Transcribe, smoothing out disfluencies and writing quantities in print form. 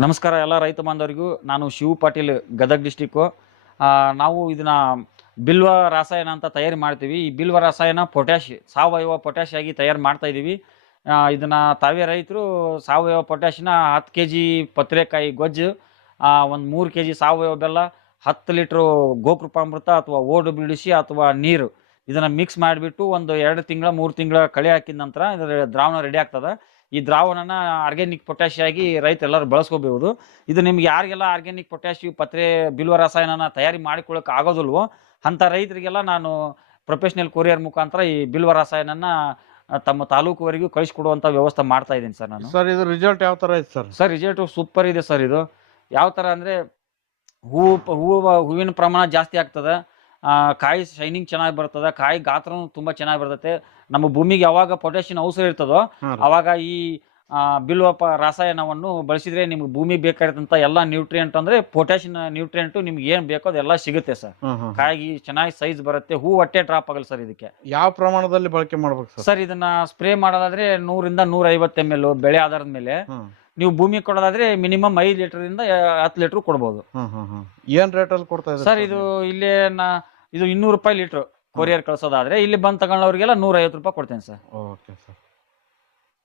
ನಮಸ್ಕಾರ ಎಲ್ಲ ರೈತ ಬಾಂಧವರಿಗೂ. ನಾನು ಶಿವು ಪಾಟೀಲ್, ಗದಗ ಡಿಸ್ಟಿಕ್ಕು. ನಾವು ಇದನ್ನ ಬಿಲ್ವ ರಾಸಾಯನ ಅಂತ ತಯಾರಿ ಮಾಡ್ತೀವಿ. ಈ ಬಿಲ್ವ ರಾಸಾಯನ ಸಾವಯವ ಪೊಟ್ಯಾಶ್ ಆಗಿ ತಯಾರು ಮಾಡ್ತಾ ಇದ್ದೀವಿ. ಇದನ್ನ ತಾವೇ ರೈತರು ಸಾವಯವ ಪೊಟ್ಯಾಶಿನ 10 kg ಪತ್ರೆಕಾಯಿ ಗೊಜ್ಜು, ಒಂದು 3 kg ಸಾವಯವ ಬೆಲ್ಲ, 10 ಲೀಟ್ರು ಗೋಕೃಪಾಮೃತ ಅಥವಾ OWC ಅಥವಾ ನೀರು ಇದನ್ನ ಮಿಕ್ಸ್ ಮಾಡಿಬಿಟ್ಟು ಒಂದು 2 ತಿಂಗಳ 3 ತಿಂಗಳ ಕಳೆ ಹಾಕಿದ ನಂತರ ಇದರ ದ್ರಾವಣ ರೆಡಿ ಆಗ್ತದೆ. ಈ ದ್ರಾವಣನ ಆರ್ಗ್ಯಾನಿಕ್ ಪೊಟ್ಯಾಶ್ ಆಗಿ ರೈತರೆಲ್ಲರೂ ಬಳಸ್ಕೋಬಹುದು. ಇದು ನಿಮ್ಗೆ ಯಾರಿಗೆಲ್ಲ ಆರ್ಗ್ಯಾನಿಕ್ ಪೊಟ್ಯಾಶ್ ಪತ್ರೆ ಬಿಲ್ವ ರಾಸಾಯನನ ತಯಾರಿ ಮಾಡಿಕೊಳ್ಳೋಕೆ ಆಗೋದಿಲ್ವೋ ಅಂತ ರೈತರಿಗೆಲ್ಲ ನಾನು ಪ್ರೊಫೆಷನಲ್ ಕೊರಿಯರ್ ಮುಖಾಂತರ ಈ ಬಿಲ್ವ ರಾಸಾಯನನ ತಮ್ಮ ತಾಲೂಕುವರೆಗೂ ಕಳಿಸ್ಕೊಡುವಂತ ವ್ಯವಸ್ಥೆ ಮಾಡ್ತಾ ಇದ್ದೀನಿ ಸರ್ ನಾನು. ಸರ್ ಇದು ರಿಸಲ್ಟ್ ಯಾವ ತರ ಐತೆ ಸರ್? ಸರ್ ರಿಸಲ್ಟ್ ಸೂಪರ್ ಇದೆ ಸರ್. ಇದು ಯಾವ ತರ ಅಂದ್ರೆ ಹೂವಿನ ಪ್ರಮಾಣ ಜಾಸ್ತಿ ಆಗ್ತದೆ, ಕಾಯಿ ಶೈನಿಂಗ್ ಚೆನ್ನಾಗಿ ಬರ್ತದೆ, ಕಾಯಿ ಗಾತ್ರನೂ ತುಂಬಾ ಚೆನ್ನಾಗಿ ಬರ್ತದೆ. ನಮ್ಮ ಭೂಮಿಗೆ ಯಾವಾಗ ಪೊಟ್ಯಾಷಿಯಂ ಅವಸರ ಇರ್ತದೋ ಅವಾಗ ಈ ಬಿಲ್ವ ರಾಸಾಯನವನ್ನು ಬಳಸಿದ್ರೆ ನಿಮ್ಗೆ ಭೂಮಿ ಬೇಕಾಗಿರ್ತಂತ ಎಲ್ಲ ನ್ಯೂಟ್ರಿಯೆಂಟ್ ಅಂದ್ರೆ ಪೊಟ್ಯಾಷಿಯಂ ನ್ಯೂಟ್ರಿಯೆಂಟ್ ನಿಮ್ಗೆ ಏನ್ ಬೇಕೋ ಅದೆಲ್ಲ ಸಿಗುತ್ತೆ ಸರ್. ಕಾಯಿಗೆ ಚೆನ್ನಾಗಿ ಸೈಜ್ ಬರುತ್ತೆ, ಹೂ ಹೊಟ್ಟೆ ಡ್ರಾಪ್ ಆಗಲ್ಲ ಸರ್. ಇದಕ್ಕೆ ಯಾವ ಪ್ರಮಾಣದಲ್ಲಿ ಬಳಕೆ ಮಾಡ್ಬೇಕು ಸರ್? ಇದನ್ನ ಸ್ಪ್ರೇ ಮಾಡೋದಾದ್ರೆ 100 ರಿಂದ 150 ml ಬೆಳೆ ಆಧಾರದ ಮೇಲೆ. ನೀವು ಭೂಮಿ ಕೊಡೋದಾದ್ರೆ ಮಿನಿಮಮ್ 5 ಲೀಟರ್ 10 ಲೀಟರ್ ಕೊಡ್ಬೋದು. ಏನ್ ರೇಟ್ ಅಲ್ಲಿ ಕೊಡ್ತಾ ಇದ್ದಾರೆ ಸರ್? ಇದು ಇಲ್ಲೇ ಇದು 200 ರೂಪಾಯಿ ಲೀಟರ್ ಕೊರಿಯರ್ ಕಳ್ಸೋದಾದ್ರೆ ಇಲ್ಲಿ ಬಂದು ತಗೊಂಡವ್ರಿಗೆಲ್ಲ 150 ರೂಪಾಯಿ ಕೊಡ್ತೇನೆ ಸರ್. Okay sir.